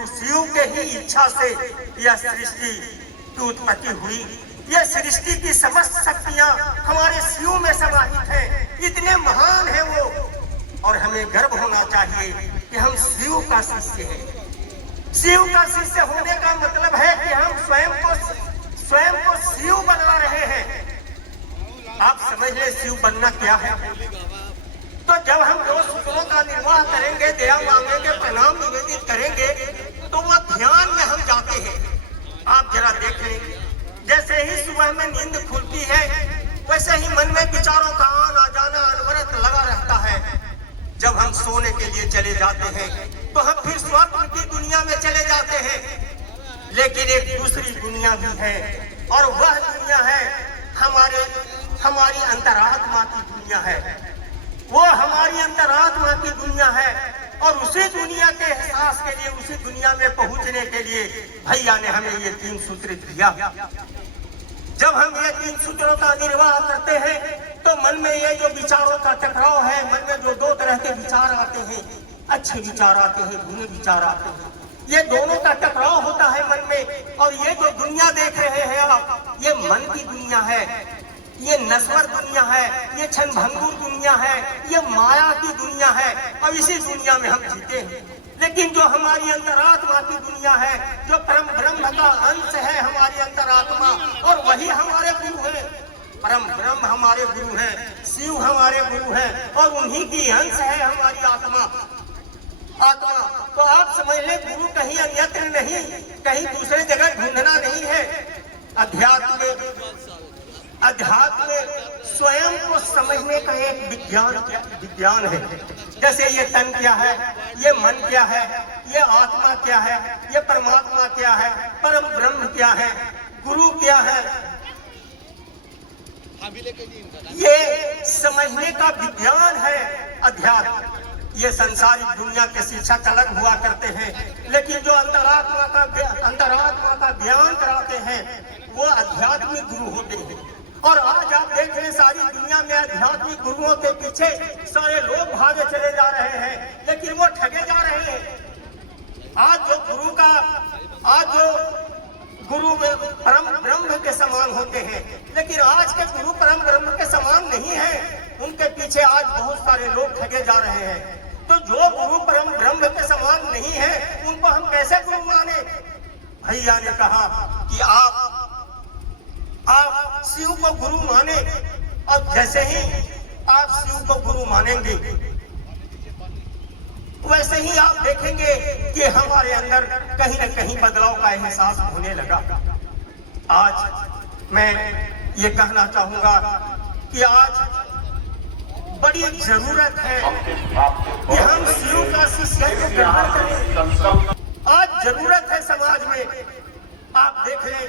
गुरु शिव के ही इच्छा से यह सृष्टि की उत्पत्ति हुई। यह सृष्टि की समस्त शक्तियां हमारे शिव में समाहित हैं। इतने महान है वो, और हमें गर्व होना चाहिए कि हम शिव का शिष्य हैं। शिव का शिष्य होने का मतलब है कि हम स्वयं को शिव बना रहे हैं। आप समझ ले शिव बनना क्या है। तो जब हम रोज सूत्रों का निर्वाह करेंगे, दया मांगेंगे, प्रणाम निवेदित करेंगे, तो वो ध्यान में हम जाते हैं। आप जरा देख लें, जैसे ही सुबह में नींद खुलती है वैसे ही मन में विचारों का आना जाना अनवरत लगा रहता है। जब हम सोने के लिए चले जाते हैं तो हम फिर स्वप्न की दुनिया में चले जाते हैं। लेकिन एक दूसरी दुनिया भी है, और वह दुनिया है हमारी अंतरात्मा की दुनिया है। वो हमारी अंतरात्मा की दुनिया है, और उसी दुनिया के एहसास के लिए, उसी दुनिया में पहुंचने के लिए भैया ने हमें ये 3 सूत्र दिया। जब हम ये 3 सूत्रों का निर्वाह करते हैं तो मन में ये जो विचारों का टकराव है, मन में जो 2 तरह के विचार आते हैं, अच्छे विचार आते हैं, बुरे विचार आते हैं, ये दोनों का टकराव होता है मन में। और ये जो दुनिया देख रहे हैं आप, ये मन की दुनिया है, ये नश्वर दुनिया है, ये क्षणभंगुर दुनिया है, ये माया की दुनिया है, और इसी दुनिया में हम जीते हैं। लेकिन जो हमारी अंतरात्मा की दुनिया है, जो परम ब्रह्म का अंश है हमारी अंतरात्मा, और वही हमारे गुरु है। परम ब्रह्म हमारे गुरु हैं, शिव हमारे गुरु हैं, और उन्हीं की अंश है हमारी आत्मा। तो आप समझ ले, गुरु कहीं अन्यत्र नहीं, कहीं दूसरे जगह ढूंढना नहीं है। अध्यात्म स्वयं को समझने का एक विज्ञान है। जैसे ये तन क्या है, ये मन क्या है, ये आत्मा क्या है, ये परमात्मा क्या है, परम ब्रह्म क्या है, गुरु क्या है, ये समझने का विज्ञान है अध्यात्म। ये संसारिक दुनिया के शिक्षक अलग हुआ करते हैं, लेकिन जो अंतरात्मा का ज्ञान कराते हैं वो आध्यात्मिक गुरु होते हैं। और आज आप देख रहे हैं सारी दुनिया में आध्यात्मिक गुरुओं के पीछे सारे लोग भागे चले जा रहे हैं, लेकिन वो ठगे जा रहे हैं। आज जो गुरु परम ब्रह्म के समान होते हैं, लेकिन आज के गुरु परम ब्रह्म के समान नहीं है। उनके पीछे आज बहुत सारे लोग ठगे जा रहे हैं। तो जो गुरु परम ब्रह्म के समान नहीं है, उनको हम कैसे गुरु माने। भैया ने कहा कि आप शिव को गुरु माने, और जैसे ही आप शिव को गुरु मानेंगे वैसे ही आप देखेंगे कि हमारे अंदर कहीं न कहीं बदलाव का एहसास होने लगा। आज मैं ये कहना चाहूंगा कि आज बड़ी जरूरत है कि हम शिव का शिष्यत्व ग्रहण करें। आज जरूरत है समाज में। आप देख लें,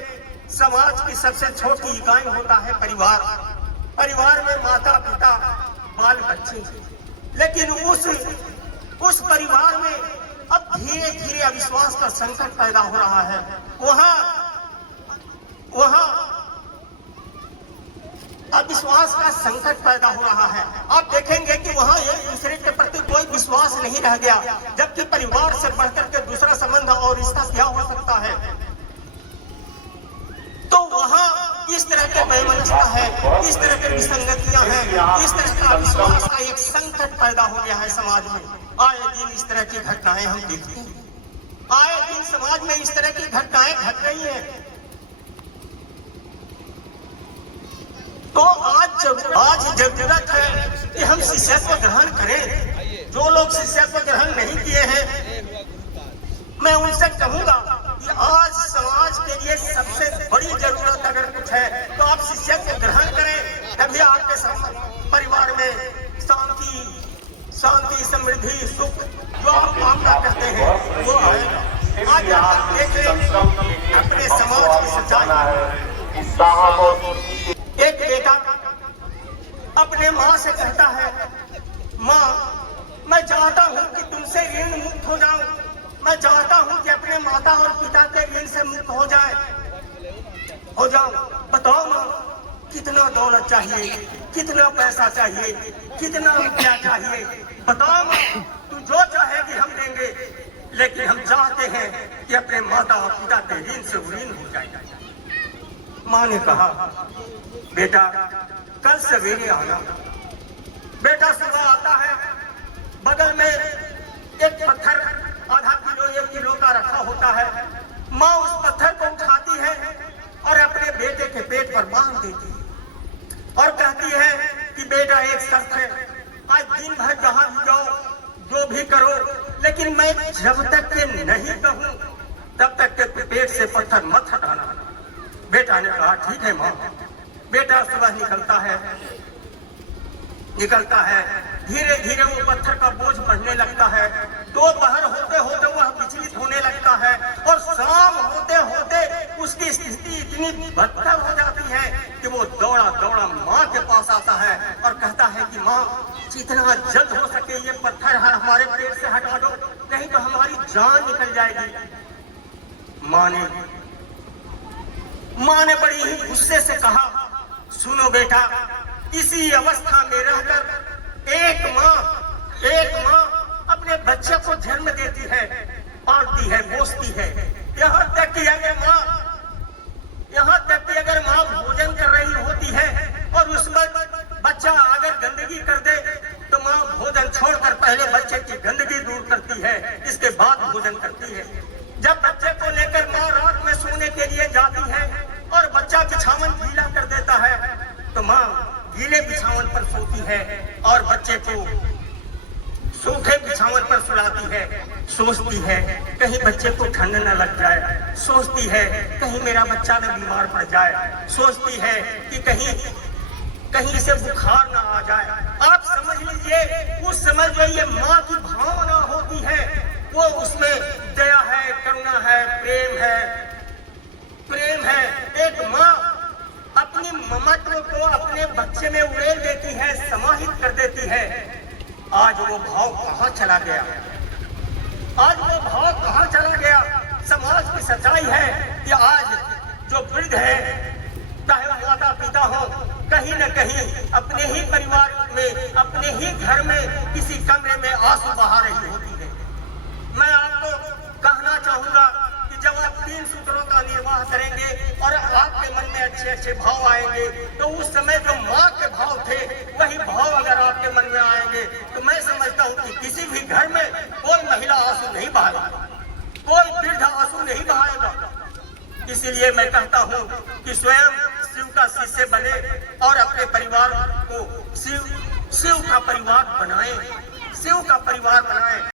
समाज की सबसे छोटी इकाई होता है परिवार। परिवार में माता पिता बाल बच्चे, लेकिन उस परिवार में अब धीरे धीरे अविश्वास का संकट पैदा हो रहा है। वहाँ अविश्वास का संकट पैदा हो रहा है। आप देखेंगे कि वहाँ एक दूसरे के प्रति कोई विश्वास नहीं रह गया, जबकि परिवार से बढ़कर के दूसरा संबंध और रिश्ता क्या हो सकता है। तो वहाँ इस तरह के वैमनस्यता है, इस तरह की विसंगतियां हैं, इस तरह का अविश्वास का एक संकट पैदा हो गया है समाज में। आए दिन इस तरह की घटनाएं हम देखते हैं। आए दिन समाज में इस तरह की घटनाएं घट रही हैं। तो आज जरूरत है कि हम शिष्यत्व ग्रहण करें। जो लोग शिष्यत्व ग्रहण नहीं किए हैं, मैं उनसे कहूंगा कि आज समाज के लिए सबसे बड़ी जरूरत अगर कुछ है तो आप शिष्यत्व ग्रहण करें। तभी आपके परिवार में शांति, समृद्धि, सुख जो आप कामना करते हैं वो आएगा। आज आप देख लें अपने समाज की सच्चाई। एक बेटा अपने माँ से कहता है, माँ मैं चाहता हूँ कि तुमसे ऋण मुक्त हो जाऊं, मैं चाहता हूँ कि अपने माता और पिता के ऋण से मुक्त हो जाऊं। बताओ माँ, कितना दौलत चाहिए, कितना पैसा चाहिए, कितना रुपया चाहिए, बताओ माँ, तू जो चाहेगी हम देंगे। लेकिन हम चाहते हैं कि अपने माता और पिता के ऋण से ऋण हो जाए। माँ ने कहा, बेटा कल सवेरे आना। बेटा सुबह आता है, बगल में एक पत्थर आधा किलो 1 किलो का रखा होता है। माँ उस पत्थर को उठाती है और अपने बेटे के पेट पर बांध देती है और कहती है कि बेटा एक शर्त है, आज दिन भर जहां भी जाओ, जो भी करो, लेकिन मैं जब तक के नहीं कहूं तब तक के पेट से पत्थर मत हटाना। बेटा ने कहा, ठीक है माँ। बेटा सुबह निकलता है, धीरे धीरे वो पत्थर का बोझ बढ़ने लगता है। दोपहर होते होते वह विचलित होने लगता है और शाम होते होते उसकी स्थिति इतनी बदतर हो जाती है कि वो दौड़ा दौड़ा माँ के पास आता है और कहता है कि माँ, जितना जल्द हो सके ये पत्थर हमारे पेट से हटा दो, नहीं तो हमारी जान निकल जाएगी। माँ ने बड़ी ही गुस्से से कहा, सुनो बेटा, इसी अवस्था में रहकर एक माँ अपने बच्चे को जन्म देती है, पालती है, पोसती है। यहाँ तक कि अगर माँ भोजन कर रही होती है और उसमें बच्चा अगर गंदगी कर दे तो माँ भोजन छोड़कर पहले बच्चे की गंदगी दूर करती है, इसके बाद भोजन करती है। जब बच्चे को लेकर माँ रात में सोने के लिए जाती है और बच्चा बिछावन गीला कर देता है तो माँ गीले बिछावन पर सोती है और बच्चे को सूखे बिछावन पर सुलाती है। सोचती है कहीं बच्चे को ठंड न लग जाए, सोचती है कहीं मेरा बच्चा न बीमार पड़ जाए, सोचती है कि कहीं इसे बुखार ना आ जाए। आप समझ लीजिए, उस समय जो ये माँ की भावना होती है वो उसमें दया है, करुणा है, प्रेम है। एक माँ अपनी ममत्व को अपने बच्चे में उड़ेल देती है, समाहित कर देती है। आज वो भाव कहाँ चला गया? समाज की सच्चाई है कि आज जो वृद्ध है, चाहे वो माता पिता हो, कहीं न कहीं अपने ही परिवार में, अपने ही घर में किसी कमरे में आंसू बहा रही होती है। मैं आपको कहना चाहूंगा कि जब आप 3 सूत्रों का निर्वाह करेंगे और आपके मन में अच्छे भाव आएंगे तो उस समय जो माँ के भाव थे वही भाव अगर आपके मन में आएंगे तो मैं समझता हूँ कि किसी भी घर में कोई महिला आंसू नहीं बहाएगा, कोई वृद्ध आंसू नहीं बहाएगा। इसीलिए मैं कहता हूँ कि स्वयं शिव का शिष्य बने और अपने परिवार को शिव का परिवार बनाएं।